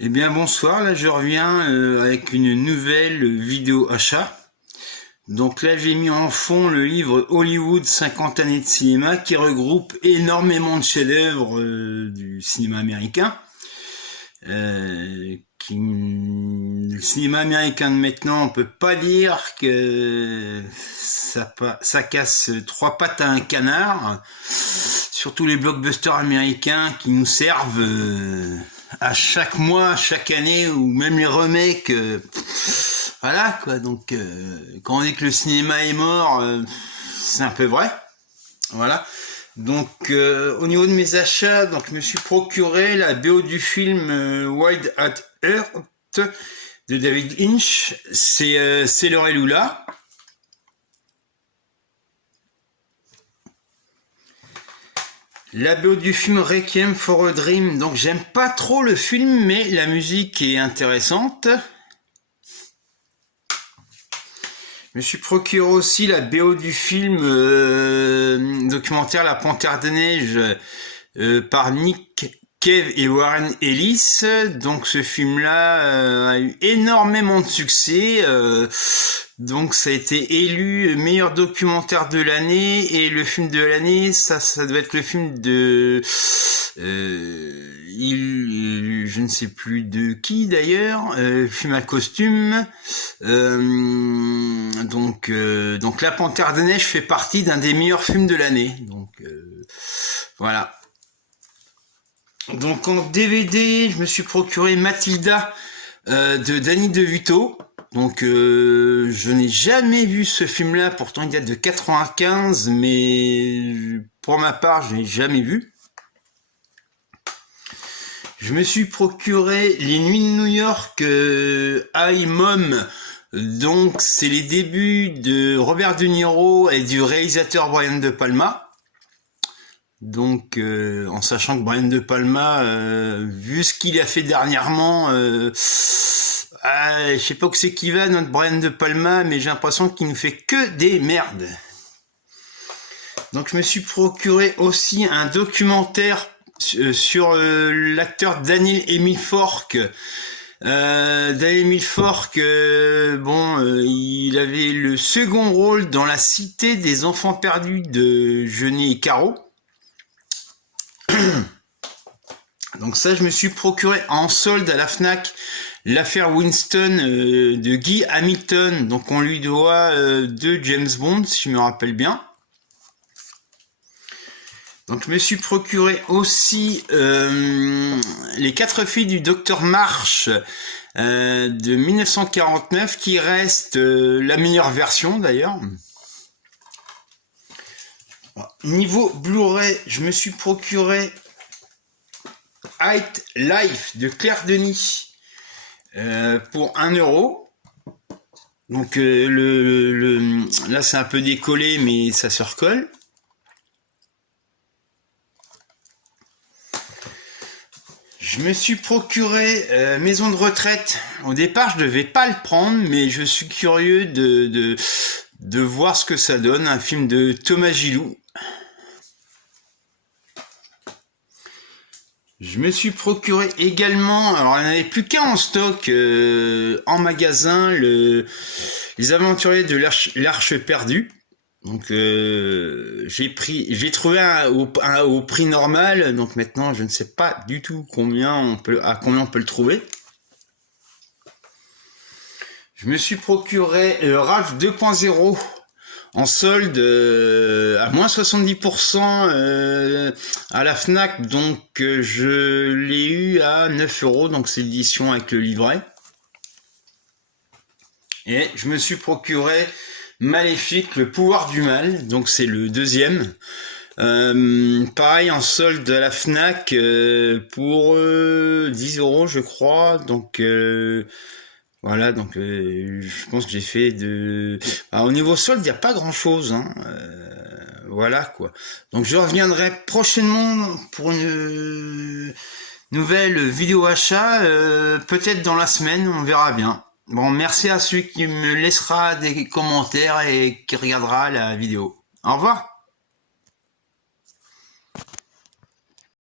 Eh bien bonsoir, là je reviens avec une nouvelle vidéo achat. Donc là j'ai mis en fond le livre Hollywood 50 années de cinéma qui regroupe énormément de chefs-d'œuvre du cinéma américain. Le cinéma américain de maintenant, on peut pas dire que ça casse trois pattes à un canard. Surtout les blockbusters américains qui nous servent à chaque mois, chaque année, ou même les remakes. Voilà quoi. Donc quand on dit que le cinéma est mort, c'est un peu vrai. Voilà. Donc au niveau de mes achats, donc je me suis procuré la BO du film Wild at Heart de David Lynch. C'est Laure et Lula. La BO du film Requiem for a Dream. Donc j'aime pas trop le film, mais la musique est intéressante. Je me suis procuré aussi la BO du film documentaire La Panthère des Neiges par Nick Cave et Warren Ellis. Donc ce film-là a eu énormément de succès. Donc ça a été élu meilleur documentaire de l'année, et le film de l'année, ça doit être le film de je ne sais plus de qui d'ailleurs, film à costume. Donc La Panthère des Neiges fait partie d'un des meilleurs films de l'année. Donc voilà. Donc en DVD, je me suis procuré Mathilda de Danny DeVito. Donc je n'ai jamais vu ce film-là, pourtant il date de 95, mais pour ma part, je n'ai jamais vu. Je me suis procuré Les Nuits de New York, Hi Mom. Donc c'est les débuts de Robert De Niro et du réalisateur Brian De Palma. Donc en sachant que Brian De Palma, vu ce qu'il a fait dernièrement, je sais pas où c'est qui va notre Brian De Palma, mais j'ai l'impression qu'il nous fait que des merdes. Donc je me suis procuré aussi un documentaire sur l'acteur Daniel Emile Fork. Daniel Emile Fork, il avait le second rôle dans La Cité des Enfants Perdus de Jeunet et Caro. Donc ça, je me suis procuré en solde à la Fnac l'affaire Winston de Guy Hamilton. Donc on lui doit deux James Bond, si je me rappelle bien. Donc je me suis procuré aussi Les 4 filles du docteur March de 1949, qui reste la meilleure version d'ailleurs. Niveau Blu-ray, je me suis procuré High Life de Claire Denis pour 1 €. Donc là c'est un peu décollé, mais ça se recolle. Je me suis procuré Maison de retraite. Au départ, je devais pas le prendre, mais je suis curieux de voir ce que ça donne. Un film de Thomas Gilou. Je me suis procuré également, alors il n'y en avait plus qu'un en stock en magasin, Les Aventuriers de l'Arche perdue. Donc j'ai trouvé au prix normal, donc maintenant je ne sais pas du tout à combien on peut le trouver. Je me suis procuré Ralph 2.0 en solde à moins 70% à la Fnac, donc je l'ai eu à 9 €, donc c'est l'édition avec le livret. Et je me suis procuré Maléfique, le pouvoir du mal, donc c'est le deuxième. Pareil en solde à la Fnac pour 10 € je crois, donc voilà, donc je pense que j'ai fait au niveau solde, il n'y a pas grand chose, hein. Voilà quoi. Donc je reviendrai prochainement pour une nouvelle vidéo achat, peut-être dans la semaine, on verra bien. Bon, merci à celui qui me laissera des commentaires et qui regardera la vidéo. Au revoir.